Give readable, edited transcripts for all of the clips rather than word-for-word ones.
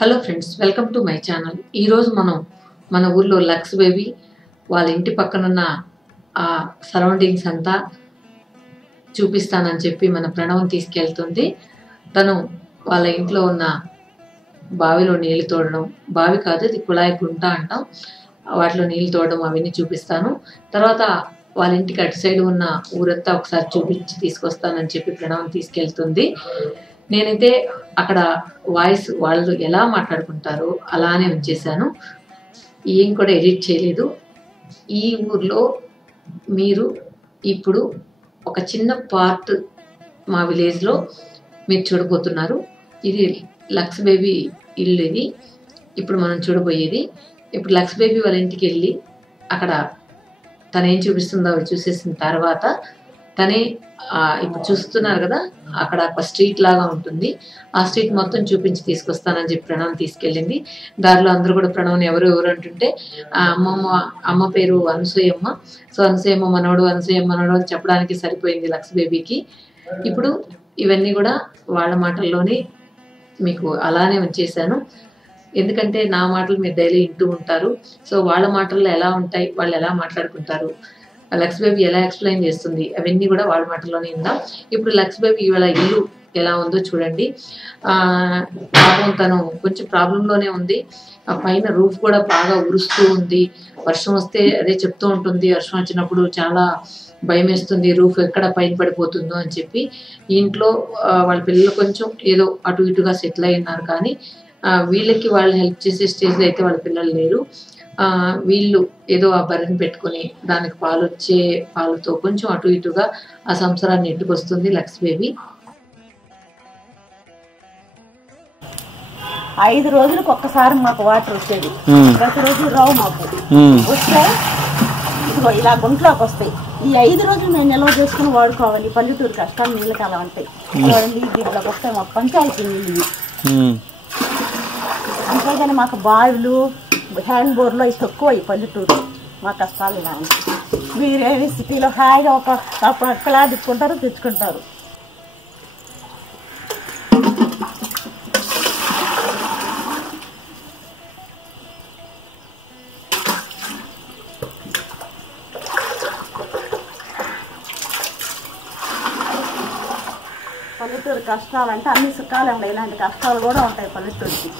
Hello friends, welcome to my channel. ఈరోజు మనం మన ఊర్లో లక్స్ బేబీ వాళ్ళ ఇంటి పక్కనున్న ఆ సరౌండింగ్స్ అంతా చూపిస్తానని చెప్పి మన ప్రణవం తీసుకెళ్తుంది. తను వాళ్ళ ఇంట్లో ఉన్న బావిలో నీళ్లు తోడడం, బావి కాదు ఇది కుళాయి గుంట అంటాం, వాటిలో నీళ్లు తోడడం అవన్నీ చూపిస్తాను. తర్వాత వాళ్ళ ఇంటికి అటు సైడ్ ఉన్న ఊరంతా ఒకసారి చూపించి తీసుకొస్తానని చెప్పి ప్రణవం తీసుకెళ్తుంది. నేనైతే అక్కడ వాయిస్ వాళ్ళు ఎలా మాట్లాడుకుంటారో అలానే ఉంచేశాను, ఏం కూడా ఎడిట్ చేయలేదు. ఈ ఊర్లో మీరు ఇప్పుడు ఒక చిన్న పార్ట్ మా విలేజ్లో మీరు చూడబోతున్నారు. ఇది లక్స్ బేబీ ఇల్లు. ఇది ఇప్పుడు మనం చూడబోయేది. ఇప్పుడు లక్స్ బేబీ వాళ్ళ ఇంటికి వెళ్ళి అక్కడ తను ఏం చూపిస్తుందో అవి చూసేసిన తర్వాత తనే ఇప్పుడు చూస్తున్నారు కదా, అక్కడ ఒక స్ట్రీట్ లాగా ఉంటుంది, ఆ స్ట్రీట్ మొత్తం చూపించి తీసుకొస్తానని చెప్పి ప్రణవం తీసుకెళ్ళింది. దారిలో అందరూ కూడా ప్రణవం ఎవరు అంటుంటే అమ్మ పేరు అనసూయమ్మ. సో అనసూయమ్మ మనవడు అని చెప్పడానికి సరిపోయింది లక్స్ బేబీకి. ఇప్పుడు ఇవన్నీ కూడా వాళ్ళ మాటల్లోనే మీకు అలానే ఉంచేశాను, ఎందుకంటే నా మాటలు మీరు డైలీ వింటూ ఉంటారు. సో వాళ్ళ మాటల్లో ఎలా ఉంటాయి, వాళ్ళు ఎలా మాట్లాడుకుంటారు, లక్స్ బేబీ ఎలా ఎక్స్ప్లెయిన్ చేస్తుంది, అవన్నీ కూడా వాళ్ళ మాటల్లోనే ఉందాం. ఇప్పుడు లక్స్ బేబీ ఇవాళ ఇల్లు ఎలా ఉందో చూడండి. పాపం తను కొంచెం ప్రాబ్లంలోనే ఉంది. ఆ పైన రూఫ్ కూడా బాగా ఉరుస్తూ ఉంది. వర్షం వస్తే అదే చెప్తూ ఉంటుంది, వర్షం వచ్చినప్పుడు చాలా భయం వేస్తుంది, రూఫ్ ఎక్కడ పైన పడిపోతుందో అని చెప్పి. ఇంట్లో వాళ్ళ పిల్లలు కొంచెం ఏదో అటు ఇటుగా సెటిల్ అయి ఉన్నారు, కానీ వీళ్ళకి వాళ్ళు హెల్ప్ చేసే స్టేజ్లో అయితే వాళ్ళ పిల్లలు లేరు. వీళ్ళు ఏదో ఆ బర్రెని పెట్టుకుని దానికి పాలతో కొంచెం అటు ఇటుగా ఆ సంసారాన్ని ఎట్టుకొస్తుంది లక్స్ బేబీ. 5 రోజులకు ఒక్కసారి మాకు వాటర్ వచ్చేది, ప్రతిరోజు రావు మాకు. వస్తే ఇదిగో ఇలా గుంట్లోకి వస్తాయి. ఈ 5 రోజులు నేను నిల్వ చేసుకుని వాడుకోవాలి. పల్లెటూరు కష్టాలు నీళ్ళ కాలం ఉంటాయి చూడండి, దీంట్లోకి వస్తాయి మాకు పంచాయతీ నీళ్ళు. అంతేగాని మాకు బావిలు హ్యాండ్ బోర్లో ఇవి తక్కువ. ఈ పల్లెటూరు మా కష్టాలు ఇలా ఉంటాయి. మీరేమి సిటీలో హాయిగా ఒక అక్కలా తెచ్చుకుంటారు. పల్లెటూరు కష్టాలు అంటే అన్ని సుఖాలు ఉంటాయి, ఇలాంటి కష్టాలు కూడా ఉంటాయి పల్లెటూరుకి.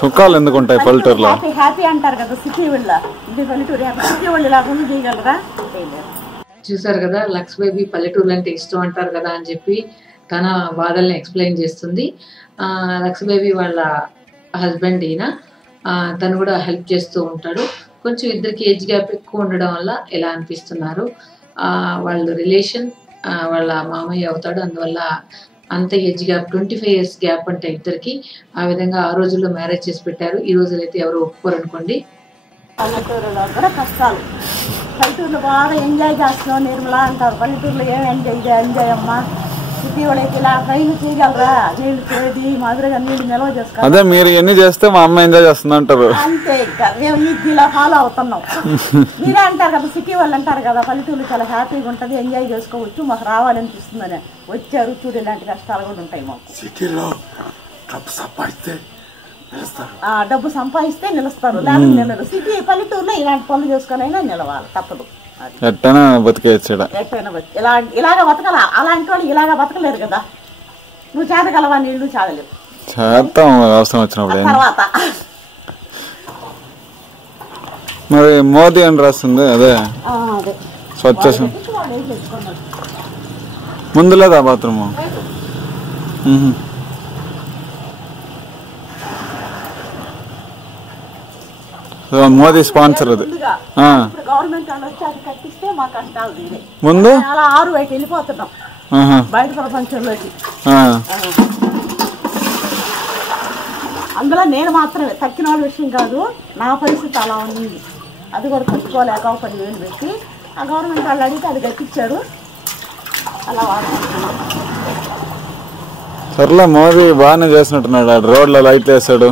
సుఖాలు ఎందుకు ఉంటాయి పల్లెటూరులో? హ్యాపీ అంటారు కదా సిటీ వాళ్ళ, ఇది పల్లెటూరు సిటీ వాళ్ళు ఇలా ముందు చేయగలరా? చూసారు కదా, లక్స్ బేబీ పల్లెటూరు అంటే ఇష్టం అంటారు కదా అని చెప్పి తన బాధల్ని ఎక్స్ప్లెయిన్ చేస్తుంది. లక్స్ బేబీ వాళ్ళ హస్బెండ్ ఈయన, తను కూడా హెల్ప్ చేస్తూ ఉంటాడు. కొంచెం ఇద్దరికి ఏజ్ గ్యాప్ ఎక్కువ ఉండడం వల్ల ఎలా అనిపిస్తున్నారు. వాళ్ళు రిలేషన్ వాళ్ళ మామయ్య అవుతాడు, అందువల్ల అంత ఏజ్ గ్యాప్ 25 years గ్యాప్ అంటే ఇద్దరికి. ఆ విధంగా ఆ రోజుల్లో మ్యారేజ్ చేసి పెట్టారు. ఈ రోజులు అయితే ఎవరు ఒప్పుకోరు అనుకోండి. పల్లెటూరులో కూడా కష్టాలు. పల్లెటూరులో బాగా ఎంజాయ్ చేస్తున్నాం నిర్మలా అంటారు. పల్లెటూరులో ఏమి ఎంజాయ్ అమ్మా. సిటీ వాళ్ళైతే ఇలా ట్రైన్ చేయగలరా? నీళ్లు చేది మాదిరిగా నీళ్లు నిల్వ చేసుకోవాలి. అదే మీరు ఎన్ని చేస్తే మా అమ్మ ఎంజాయ్ చేస్తుంది అంటారు. అంతే, ఇంకా మేము ఇలా ఫాలో అవుతున్నాం. మీరే అంటారు కదా, సిటీ వాళ్ళు అంటారు కదా పల్లెటూరు చాలా హ్యాపీగా ఉంటుంది, ఎంజాయ్ చేసుకోవచ్చు, మాకు రావాలనిపిస్తుందని వచ్చారు. చూడు ఇలాంటి కష్టాలు కూడా ఉంటాయి మాకు. సిటీలో డబ్బు సంపాదిస్తే నిలుస్తారు, లేకపోతే నిలరు. సిటీ పల్లెటూరులో ఇలాంటి పనులు చేసుకుని అయినా నిలవాలి, తప్పదు. ఎట్టైనా బతికేయచ్చు, ఇలాగ బతకాల. అలాంటి వాళ్ళు ఇలాగ బతకలేరు కదా. నువ్వు చేతగలవా? నీళ్లు చాదలేవు. చేద్దాం అవసరం వచ్చినప్పుడు. తర్వాత మరి మోదీ అని రాస్తుంది, అదే స్వచ్ఛ ముందు లేదా బాత్రూమ్? మోదీ స్పాన్సర్ అది. గవర్నమెంట్ వాళ్ళు వచ్చి అది కట్టిస్తే మా కష్టాలు తీరే. ముందు అలా 6 వైపు వెళ్ళిపోతున్నాం బయట ప్రపంచంలోకి. అందులో నేను మాత్రమే తక్కిన వాళ్ళ విషయం కాదు, నా పరిస్థితి అలా ఉంది. అది కూడా కట్టుకోలేక 10,000 పెట్టి ఆ గవర్నమెంట్ వాళ్ళు అడిగితే అది కట్టించారు, అలా వాడుకుంటున్నాం. సర్లే, మోదీ బాగానే చేసినట్టున్నాడు. రోడ్లో లైట్లు వేసాడు.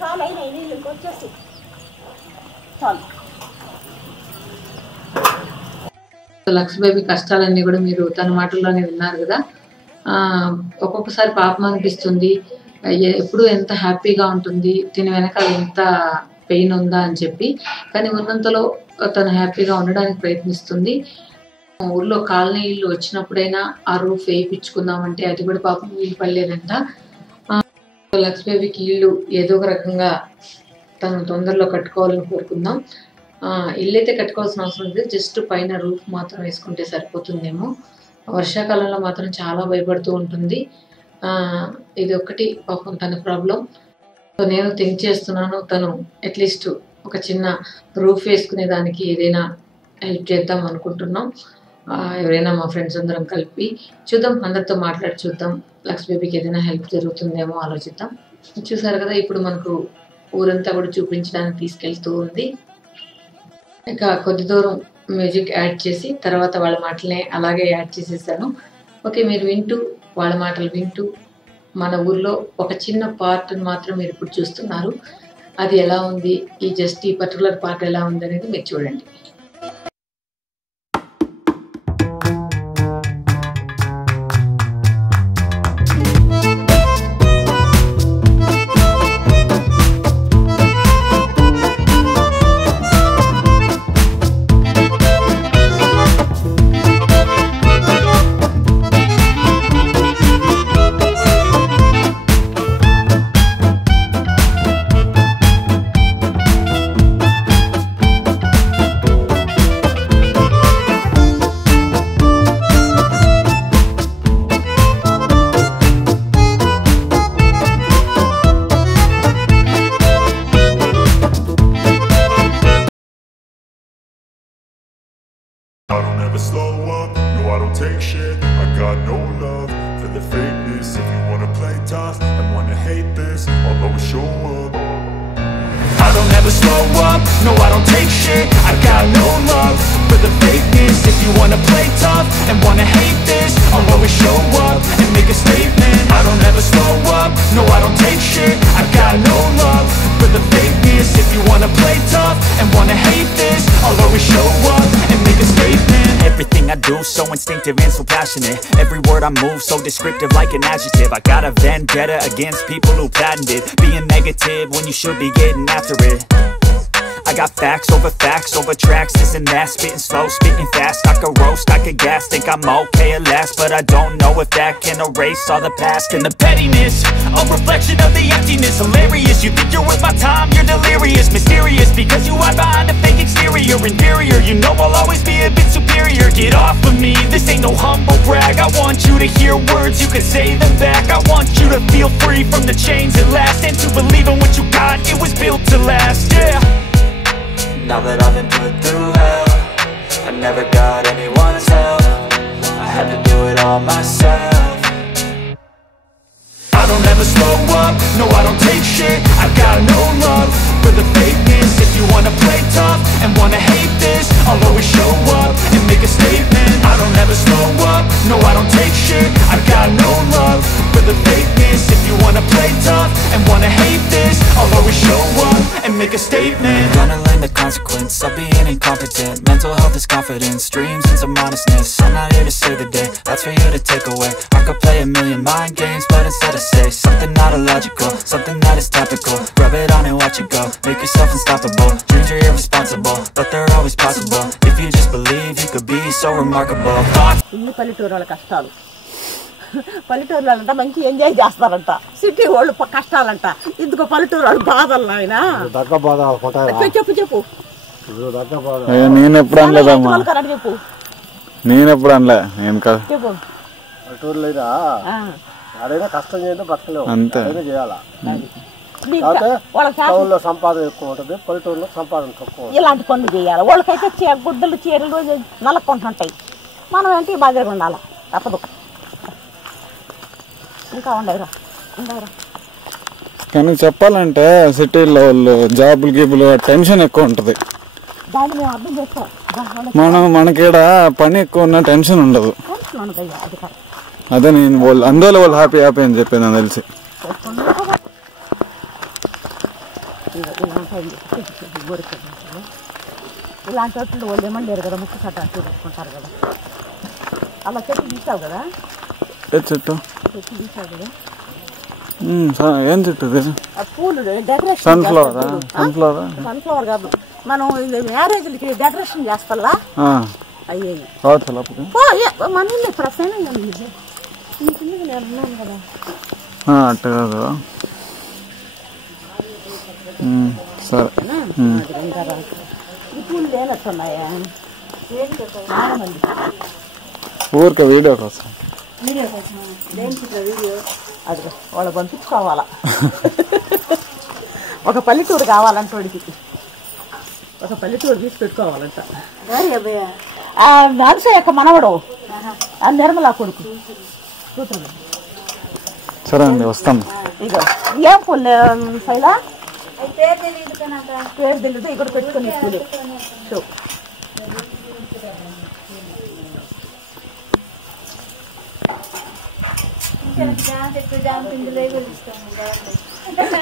చాలా అయినాయి నీళ్ళు వచ్చేసి చాలు. లక్స్ బేబీ కష్టాలన్నీ కూడా మీరు తన మాటల్లోనే విన్నారు కదా. ఒక్కొక్కసారి పాపం అనిపిస్తుంది, ఎప్పుడు ఎంత హ్యాపీగా ఉంటుంది, దీని వెనకాల ఎంత పెయిన్ ఉందా అని చెప్పి. కానీ ఉన్నంతలో తను హ్యాపీగా ఉండడానికి ప్రయత్నిస్తుంది. ఊర్లో కాలనీ ఇల్లు వచ్చినప్పుడైనా ఆ రూఫ్ వేయించుకుందామంటే అది కూడా పాపం వీలు పడలేదంట. లక్స్ బేబీకి ఇల్లు ఏదో ఒక రకంగా తను తొందరలో కట్టుకోవాలని కోరుకుందాం. ఇల్లు అయితే కట్టుకోవాల్సిన అవసరం లేదు, జస్ట్ పైన రూఫ్ మాత్రం వేసుకుంటే సరిపోతుందేమో. వర్షాకాలంలో మాత్రం చాలా భయపడుతూ ఉంటుంది. ఇది ఒక్కటి పాపం తన ప్రాబ్లం. నేను థింక్ చేస్తున్నాను, తను అట్లీస్ట్ ఒక చిన్న రూఫ్ వేసుకునే దానికి ఏదైనా హెల్ప్ చేద్దాం అనుకుంటున్నాం. ఎవరైనా మా ఫ్రెండ్స్ అందరం కలిపి చూద్దాం, అందరితో మాట్లాడి చూద్దాం, లక్స్ బేబీకి ఏదైనా హెల్ప్ జరుగుతుందేమో ఆలోచిద్దాం. చూసారు కదా, ఇప్పుడు మనకు ఊరంతా కూడా చూపించడానికి తీసుకెళ్తూ ఉంది. ఇంకా కొద్ది దూరం మ్యూజిక్ యాడ్ చేసి తర్వాత వాళ్ళ మాటలనే అలాగే యాడ్ చేసేసాను. ఓకే, మీరు వింటూ వాళ్ళ మాటలు వింటూ మన ఊర్లో ఒక చిన్న పార్ట్ మాత్రం మీరు ఇప్పుడు చూస్తున్నారు. అది ఎలా ఉంది, ఈ పర్టికులర్ పార్ట్ ఎలా ఉంది అనేది మీరు చూడండి. I don't ever slow up, no I don't take shit. I got no love for the fakeness. If you wanna play tough and wanna hate this, I'll always show up. I don't ever slow up, no I don't take shit. I got no love for the fakeness. If you wanna play tough and wanna hate this, I'll always show up and make a statement. I don't ever slow up, no I don't take shit. I got no love for the fakeness. If you wanna play tough and wanna hate this, I'll always show up and make a statement. Everything I do so instinctive and so passionate. Every word I move so descriptive like an adjective. I got a vendetta against people who patented being negative when you should be getting after it. I got facts over tracks, this and that. Spitting slow, spitting fast. I could roast, I could gas. Think I'm okay at last, but I don't know if that can erase all the past. And the pettiness, a reflection of the emptiness. Hilarious, you think you're worth my time, you're delirious. Mysterious, because you hide behind a fake exterior. Inferior, you know I'll always be a bit superior. Get off of me, this ain't no humble brag. I want you to hear words, you can say them back. I want you to feel free from the chains at last, and to believe in what you got, it was built to last, yeah. Now that I've been put through hell, I never got anyone's help. I had to do it all myself. I don't ever slow up, no I don't take shit. I got no love for the fakeness. If you wanna play tough and wanna hate this, I'll always show up and make a statement. I don't ever slow up, no I don't take shit. I got no love for the fakeness. If you wanna play tough and wanna hate this, I'll always show up and make a statement. Gonna learn the consequence of being incompetent. Mental health is confidence, dreams and some honestness. I'm not here to save the day, that's for you to take away. I could play a million mind games, but instead I say something not illogical, something that is topical. Rub it on and watch it go, make yourself unstoppable. Dreams are irresponsible, but they're always possible. If you just believe, you could be so remarkable. ఇల్లు పల్లెటూరు వాళ్ళ కష్టాలు. పల్లెటూరు వాళ్ళంట మంచి enjoy చేస్తారంట, city వాళ్ళు కష్టాలంట. ఇందుకు పల్లెటూరు వాళ్ళు బాధలు నాయన చెప్పు చెప్పు. నేను ఎప్పుడు అనలేదమ్మా, చెప్పు నేను ఎప్పుడు అనలే. నేను చెప్పు కష్టం చేయండి బతకలేము, అంతే చేయాలా. వాళ్ళ సంపాదన ఎక్కువ ఉంటుంది, పల్లెటూరులో సంపాదన తక్కువ. ఇలాంటి పనులు చేయాలి. వాళ్ళకైతే గుడ్డలు చీరలు నల్లకుంటుంటాయి, మనం ఏంటి బాధ్యతగా ఉండాలి, తప్పదు. ఇంకా ఉండవురా ఉండవురా. కానీ చెప్పాలంటే సిటీలో వాళ్ళు జాబులు గీబులు టెన్షన్ ఎక్కువ ఉంటుంది. దాన్ని మేము అర్థం చేసుకోవాలి. మనకిడ పని ఎక్కువ ఉన్న టెన్షన్ ఉండదు. అది కాదు, అదే నేను వాళ్ళు అందువల్ల వాళ్ళు హ్యాపీ అని చెప్పాను నాకు తెలిసి. ఇలాంటి వాటిలో వాళ్ళు ఏమని కదా ముక్కు చట్టాలు చూసుకుంటారు కదా. అలా చెట్టు తీసావు కదా, చెట్టు తీసావు కదా. ఏం చెట్టు ఇది? పూలు డెకరేషన్. సన్ఫ్లవర్ కాదు, మనం మ్యారేజ్లకి డెకరేషన్ చేస్తావా అయ్యాయి. మన ఇల్లు ప్రశ్న నేను ఉన్నాను కదా. అట్ట కాదు. సరే ఈ పూలు లేనట్టున్నాయా? ఊరికే వీడియో కోసం. అది వాళ్ళు పంపించుకోవాలా. ఒక పల్లెటూరు కావాలంట వాడికి, ఒక పల్లెటూరు తీసి పెట్టుకోవాలంట. నాన్సే యొక్క మనవడు నిర్మలా కొడుకు కూతురు. సరే అండి వస్తాను. ఇగో ఏం పూలు శైలా? పేరు తెలియదు. ఇక్కడ పెట్టుకుని పూలే.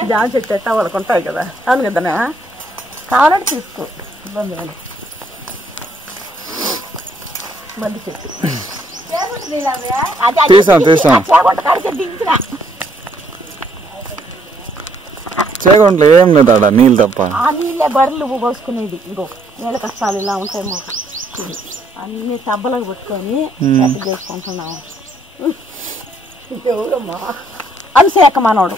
జామ చెట్టు ఎట్టా వాళ్ళకు ఉంటాయి కదా. అవును కదనా, కావాలంటే తీసుకో, ఇబ్బంది లేదు. మల్లి చెట్టు చేగొండలో ఏం లేదు ఆడ నీళ్ళు తప్ప. ఆ నీళ్ళే బర్రెలు పోసుకునేది. ఇగో నీళ్ళ కష్టాలు ఇలా ఉంటాయేమో. అన్ని తబ్బలకు పెట్టుకొని ఎట్ట చేసుకుంటున్నాము. ఎవరమ్మా? అనుసేక మనోడు.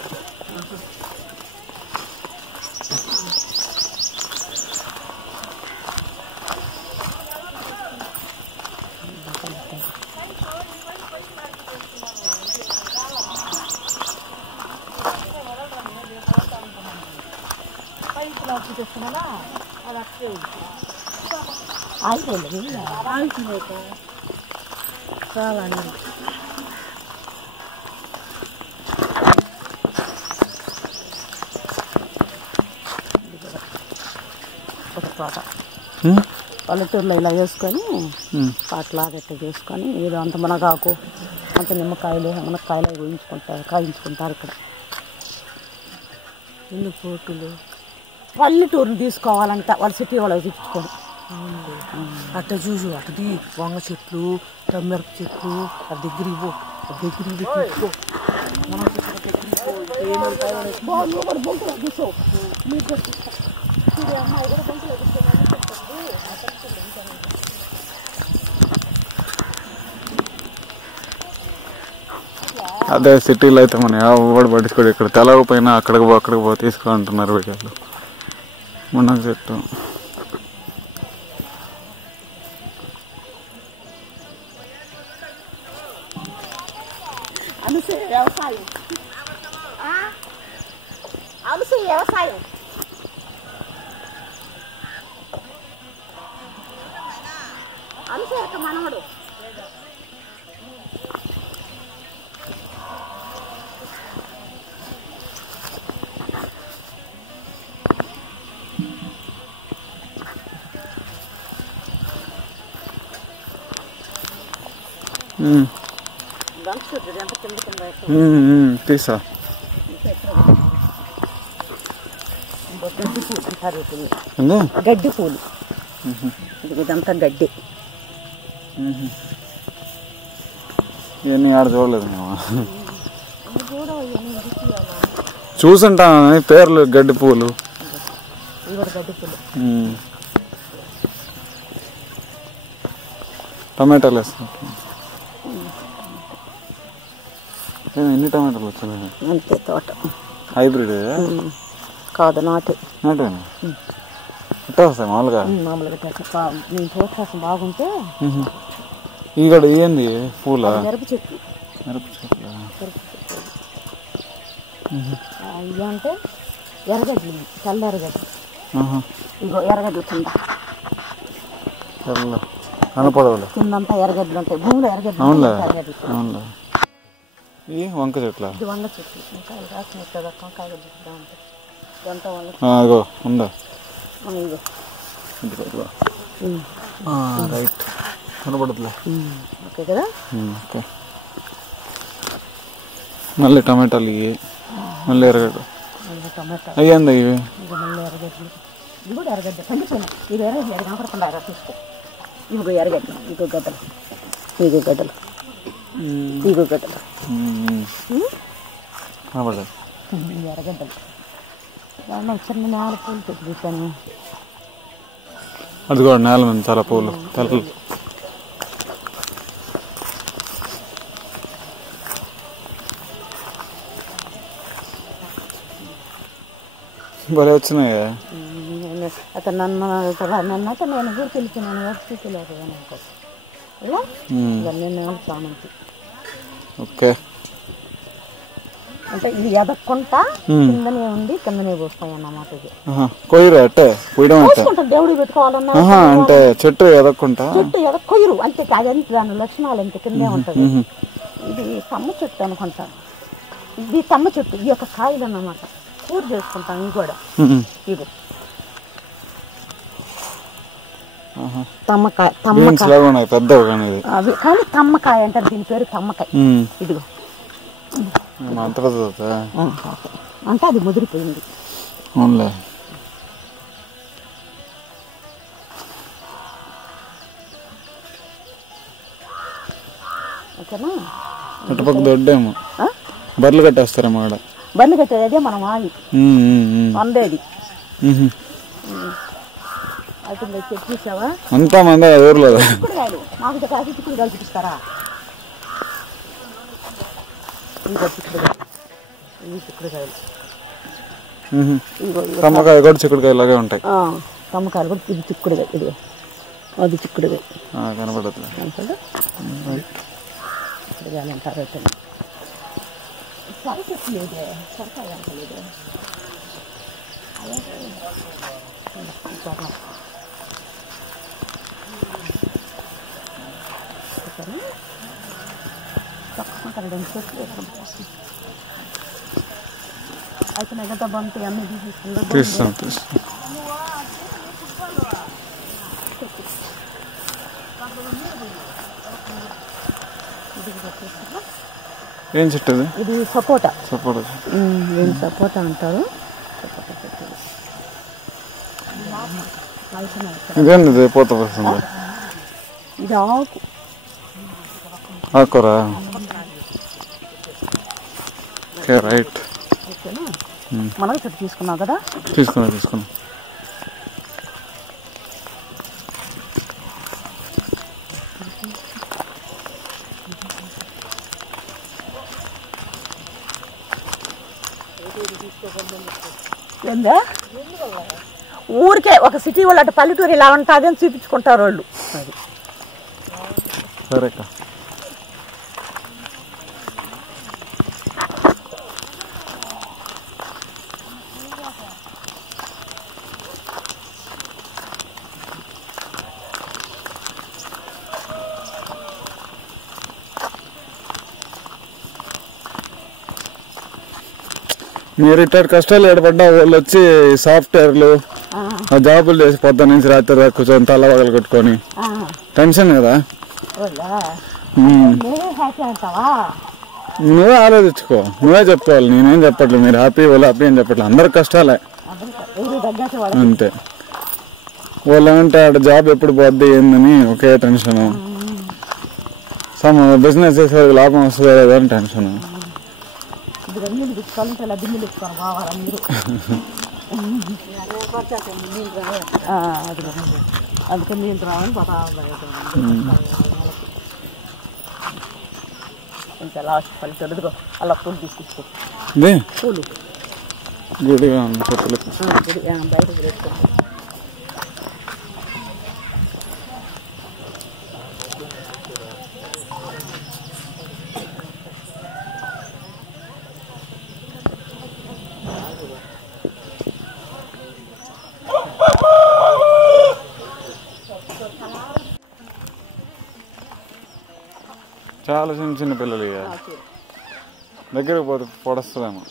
ఒక తోట పల్లెటూరులో ఇలా వేసుకొని పాటలాగట్టు చేసుకొని ఏదో అంత మునగాకు అంత నిమ్మకాయలు మునక్కాయలు కాయించుకుంటారు ఇక్కడ. ఎన్ని పోటులు. పల్లెటూరుని తీసుకోవాలంట వాళ్ళ సిటీ వాళ్ళకి తీసుకోండి. అట్ట చూసు అటుది వంగ చెట్లు, టమ్మెరపు చెట్లు, ఆ దగ్గరికి పో, అదే సిటీలో అయితే మనం ఎవడు పట్టించుకోడు. ఇక్కడ తెలవకపోయినా అక్కడికి పో తీసుకో అంటున్నారు వీడియోలు. మునగ చెట్టు వ్యవసాయం వ్యవసాయం అనుసేక మనవడు. తీసా గడ్డి పూలు. ఇదంతా గడ్డి. ఇవన్నీ ఆడ చూడలేదు మేము. చూసుంటాను పేర్లు గడ్డి పూలు. టమాటాలు వేస్తాం. ఎన్ని టమాటాలు వచ్చాయి? అంతే తోట. హైబ్రిడ్ కాదు, నాటు. నాటేనా? ఎట్లా వస్తాయి మామూలుగా? నేను తోటం బాగుంటే. ఇక్కడ ఏంది పూల? మిరప చెట్లు. ఇవి అంటే ఎర్రగడ్డలు, తెల్ల ఎర్రగడ్డలు. ఇగో ఎర్రగడ్డలు కింద కనపడవలే. కిందంతా ఎర్రగడ్డలు ఉంటాయి. భూమిలో ఎర్రగడ్డలు. అవునులే. ఈ వంక చెట్ల? ఇది వంగ చెట్లు. వంకాయలు కాసినాయి కదా, వంకాయలు చెట్లు ఉంటాయి. అగో ఉందా? ఇగో రైట్ కనపడదులే. ఓకే కదా. ఓకే. మళ్ళీ టమాటాలు ఇవి, మళ్ళీ ఎర్రగడ్డ. టమాటా అయ్యిందా ఇవి? మళ్ళీ ఎర్రగడ్డలు. ఇది కూడా ఎరగడ్డ పండిపోయినా ఇది ఎరగడ్డ ఎరగ కనపడకుండా ఎరగ చూసుకో ఇదిగో ఎరగడ్డ ఇగో గడ్డలు ఇగో గడ్డలు ఇగో గడ్డలు ఎరగడ్డలు చిన్న నేల పూలు పెట్టి చూసాను అది కూడా నేల మీద చాలా పూలు తలలు భలే వచ్చినాయి అతను నన్ను అతను నేను కూడా తెలిసినాను వర్తిలేదు నేను సామంతి ఓకే అంటే ఇది ఎదక్కుంటా కిందనే ఉండి కిందనే పోస్తాయి అన్నమాట ఇది కొయ్యరు అంటే కొయ్యడం దేవుడికి పెట్టుకోవాలన్నా అంటే చెట్టు ఎదక్కుంటా చెట్టు ఎద కొయ్యరు అంతే అదంతే దాని లక్షణాలు అంతే కిందే ఉంటది ఇది తమ్మ చెట్టు అనుకుంటా ఇది తమ్మ చెట్టు ఈ యొక్క కాయలు అన్నమాట కూర చేసుకుంటాం ఇవి కూడా ఇది తమ్మకాయ తమ్మకాయ పెద్దవి అవి కానీ తమ్మకాయ అంటారు దీని పేరు తమ్మకాయ ఇదిగో అంటే అది ముదిరిపోయింది ఓకేనా అటుపక్క దొడ్డేమో బర్రెలు కట్టేస్తారేమో ఆడ బర్రెలు కట్టేది అదే మనం ఆవి వందేది అయితే చెట్టు చూసావా అంతా మంది ఊర్లో చిక్కుడుకాయలు మాకు కాసి చిక్కుడుకాయలు చూపిస్తారా తమ్మకాయ కూడా చిక్కుడుకాయ లాగే ఉంటాయి తమ్మకాయలు కూడా ఇది చిక్కుడుకాయ ఇది అది చిక్కుడుకాయ కనపడట్లేదు చిక్కుడుకాయలు అంటారు సరకట్టు లేదే సరకాయ అంట లేదే అయితే మిగతా బంతి అన్ని తీస్తాం ఏం చెట్టు ఇది సపోటా సపోటా సపోటా అంటారు ఇదేంది పోత వస్తుంది ఇది ఆకు ఆకురా ఓకే రైట్ మనకి చెట్టు తీసుకున్నావు కదా తీసుకున్నా ఏందా ఊరికే ఒక సిటీ వాళ్ళు అటు పల్లెటూరు ఇలా ఉంటుంది అని చూపించుకుంటారు వాళ్ళు సరే మీరు ఇట్లా కష్టాలు ఏర్పడ్డా వాళ్ళు వచ్చి సాఫ్ట్వేర్లు జాబులు చేసి పొద్దున్న నుంచి రాత్రి కూర్చొని తల వగలు కొట్టుకొని టెన్షన్ కదా నువ్వే ఆలోచించుకో నువ్వే చెప్పుకోవాలి నేనేం చెప్పట్లేదు మీరు హ్యాపీ వాళ్ళు హ్యాపీ అని చెప్పట్లేదు అందరు కష్టాలే అంతే వాళ్ళు ఏమంటే ఆడ జాబ్ ఎప్పుడు పోద్ది ఏందని ఒకే టెన్షన్ బిజినెస్ చేసే లాభం వస్తుంది లేదా అని టెన్షన్ అందుకే నీళ్ళు రావని పోతా ఇంకా లాస్ట్ పల్లెటూరు ఇదిగో అలా పూలు తీసుకొచ్చి పూలు గుడిగా బయట వేసుకో చాలా చిన్న చిన్న పిల్లలు ఇక దగ్గరకు పోతే పొడస్తుందేమో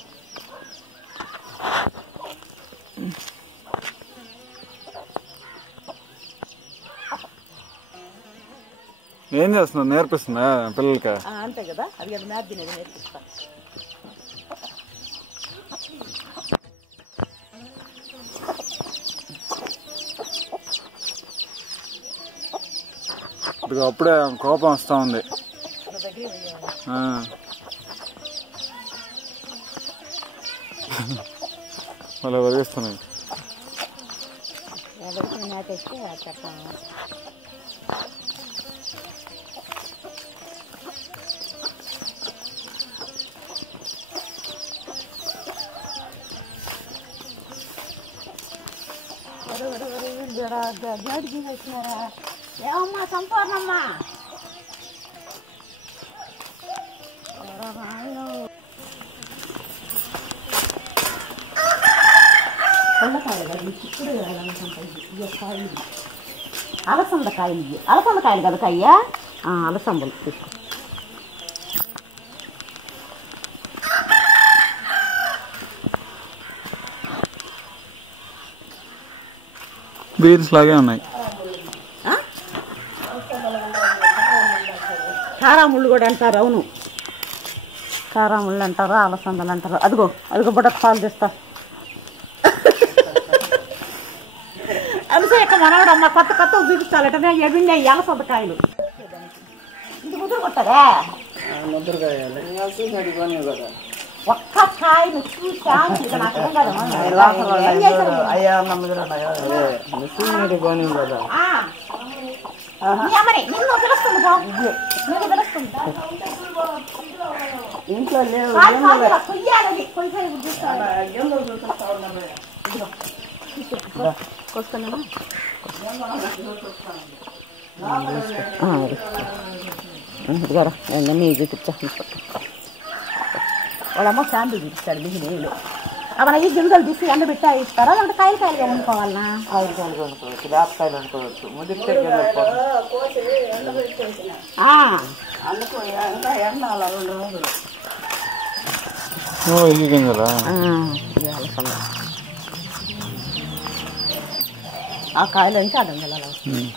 ఏం చేస్తున్నావు నేర్పిస్తుందా పిల్లలకి అంతే కదా అది మ్యాథ్ తినేది నేర్పిస్తా ఇది అప్పుడే కోపం వస్తూ ఉంది. అలా వదిలేస్తున్నాయి. ఏమమ్మా సంపూర్ణమ్మా అలసందకాయలు అలసందకాయలు కదా అయ్యా అలసందలు తీసుకో. బీన్స్ లాగే ఉన్నాయి. కారాముళ్ళు కూడా అంటారు. అవును, కారాముళ్ళు అంటారు, అలసందలు అంటారు. అదిగో బుడక పాలు తెస్తా. అలసే మనవడమ్మ కొత్త చూపిస్తాలట. ఎవిన్నాయి అలసందకాయలు. ఇది ముద్ర కొట్టదా? ఒక్క కాయను చూసా నిన్ను పిలుస్తుంది. ఇంట్లో లేవు చూపించా. వాళ్ళమ్మ శాంపుల్ చూపిస్తాడు. బిగినీళ్ళు అవన్నీ ఈ గింజలు తీసి ఎండబెట్టా ఇస్తారా? లేదంటే కాయలు వండుకోవాలన్నా? కాయలు వండుకోవచ్చు, వేపకాయలు వండుకోవచ్చు. ముదిరితే ఆ కాయలు అంటే అది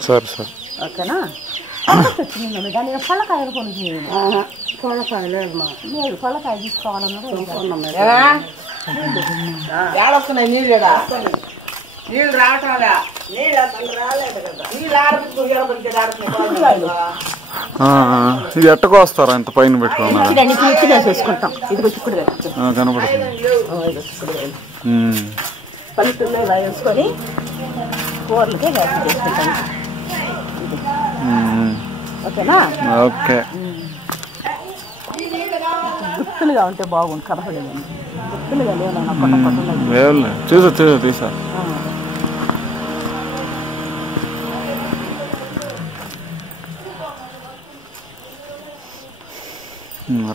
సరే సరే ఓకేనా? దాని పళ్ళకాయలు కొని పళ్ళకాయలు లేదు. పళ్ళకాయ తీసుకోవాలన్నారు. నీళ్ళు రావటం ఇది ఎట్టకొస్తారా? ఇంత పైన పెట్టుకున్నారు వేసుకుంటాం. ఇది చిక్కుడుగా కనపడుతుంది. పల్లెటూరులో ఇలా వేసుకొని కూరలకే చేసుకుంటాం. ఓకేనా? ఓకే. గుత్తులుగా ఉంటే బాగుంది. కనపడేది గుత్తులుగా లేవన్నా చూసా తీసా.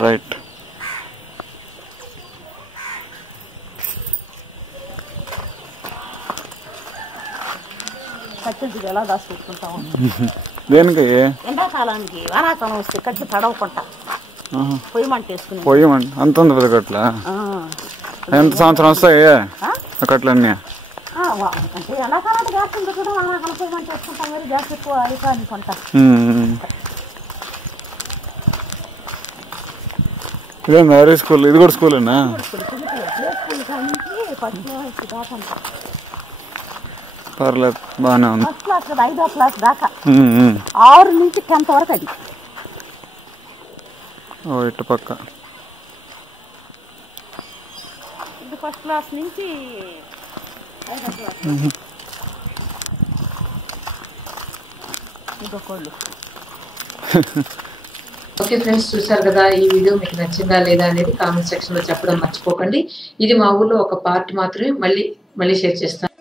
రైట్. కట్టెందుకు ఎలా దాచుకుంటాము? దేనికి? ఎండాకాలానికి వానాకాలం వస్తే కట్టి తడవకుంటా పొయ్యమంట వేసుకుని. పొయ్యమంట అంత ఉంది పెద్ద కట్ల. ఎంత సంవత్సరం వస్తాయి కట్లన్నీ? అంటే ఎండాకాలం గ్యాస్ కూడా వానాకాలం పొయ్యమంట వేసుకుంటాం. మరి గ్యాస్ ఎక్కువ అయిపోయి అనుకుంటా. ఇదేంది హై స్కూల్? ఇది కూడా స్కూలేనా? పర్లేదు, బాగానే ఉంది. ఫస్ట్ క్లాస్ కదా, 5వ క్లాస్ దాకా. 6 నుంచి 10th వరకు అది. ఇటు పక్క ఇది ఫస్ట్ క్లాస్ నుంచి 5వ క్లాస్. ఇదొకళ్ళు. ఓకే ఫ్రెండ్స్, చూసారు కదా. ఈ వీడియో మీకు నచ్చిందా లేదా అనేది కామెంట్ సెక్షన్ లో చెప్పడం మర్చిపోకండి. ఇది మా ఊర్లో ఒక పార్ట్ మాత్రమే. మళ్ళీ షేర్ చేస్తాను.